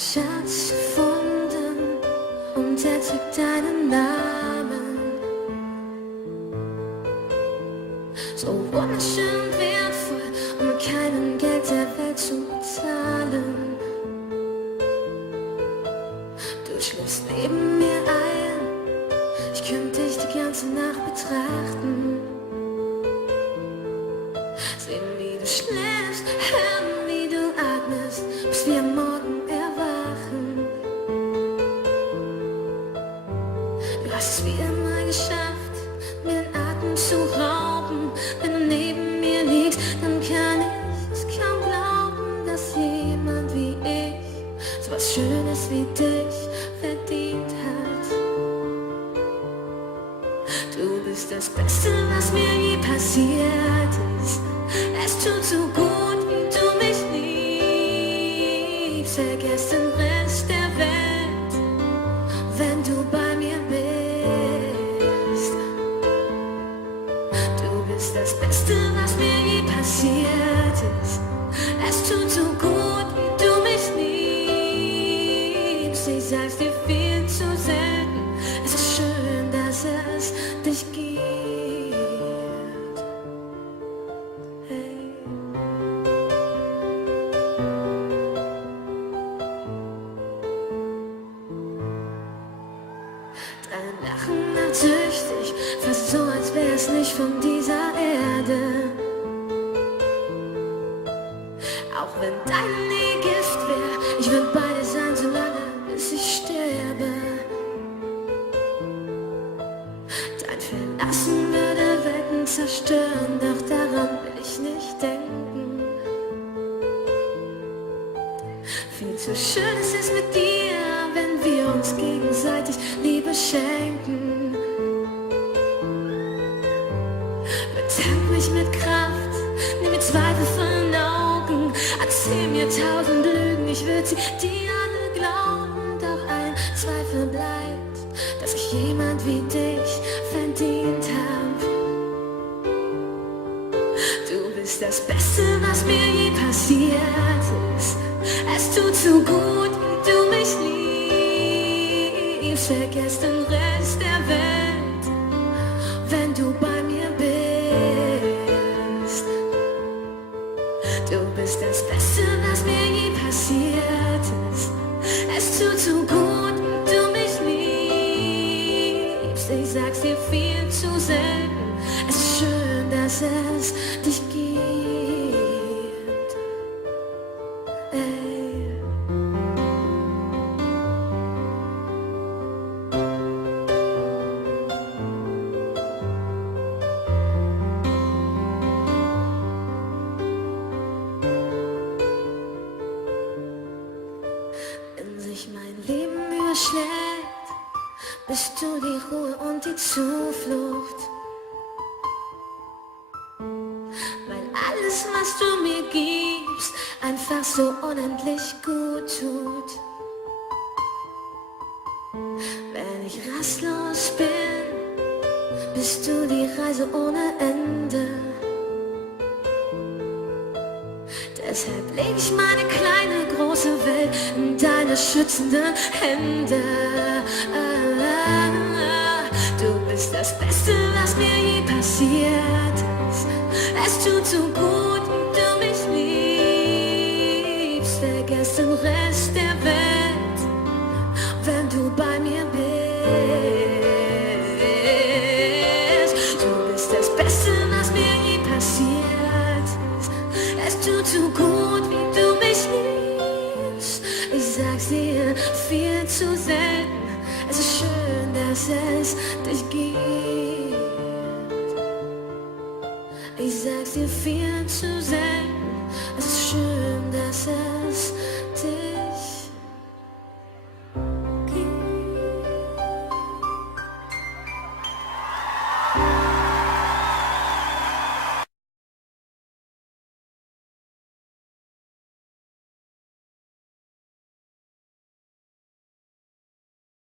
Schatz gefunden und er trägt deinen Namen. So wunderschön wertvoll, um mit keinem Geld der Welt zu bezahlen. Du schläfst neben mir ein, ich könnte dich die ganze Nacht betrachten. Sehen, wie du schläfst, hören, wie du atmest, bis wir am Morgen erwachen. Du hast es wieder mal geschafft, mir den Atem zu rauben. Wenn du neben mir liegst, dann kann ich es kaum glauben, dass jemand wie ich so was Schönes wie dich verdient hat. Du bist das Beste, was mir je passiert ist. Es tut so gut, wie du mich liebst. Vergiss den Rest der Welt, wenn du bei mir bist. Du bist das Beste, was mir je passiert ist. Es tut so gut, wie du mich liebst. Ich sag's dir viel zu selten. Es ist schön, dass es dich gibt. Hey. Dein Lachen macht süchtig, fast so, als wär's nicht von dieser Erde. Auch wenn deine Nähe Gift wär, ich würd bei dir sein, solange bis ich sterbe. Dein Verlassen würde Welten zerstören, doch daran will ich nicht denken. Viel zu schön ist es mit dir, wenn wir uns gegenseitig Liebe schenken. Betank mich mit Kraft, nimm mir Zweifel von den Augen, erzähl mir 1000 Lügen, ich würd sie dir alle glauben. Doch ein Zweifel bleibt, dass ich jemand wie dich verdient hab. Du bist das Beste, was mir je passiert ist. Es tut so gut, wie du mich liebst. Vergiss den Rest der Welt, wenn du bei mir bist. Du bist das Beste, was mir je passiert ist. Es tut so gut, wie du mich liebst. Ich sag's dir viel zu selten. Es ist schön, dass es dich gibt. Ey. Wenn sich mein Leben überschlägt, bist du die Ruhe und die Zuflucht. Weil alles, was du mir gibst, einfach so unendlich gut tut. Wenn ich rastlos bin, bist du die Reise ohne Ende. Deshalb leg ich meine kleine, große Welt in deine schützenden Hände. Du bist das Beste, was mir je passiert ist. Es tut so gut, wie du mich liebst. Vergiss den Rest der Welt, wenn du bei mir bist. Du bist das Beste, was mir je passiert ist. Es tut so gut, wie du mich liebst. Ich sag's dir viel zu selten. Es ist schön, dass es dich gibt.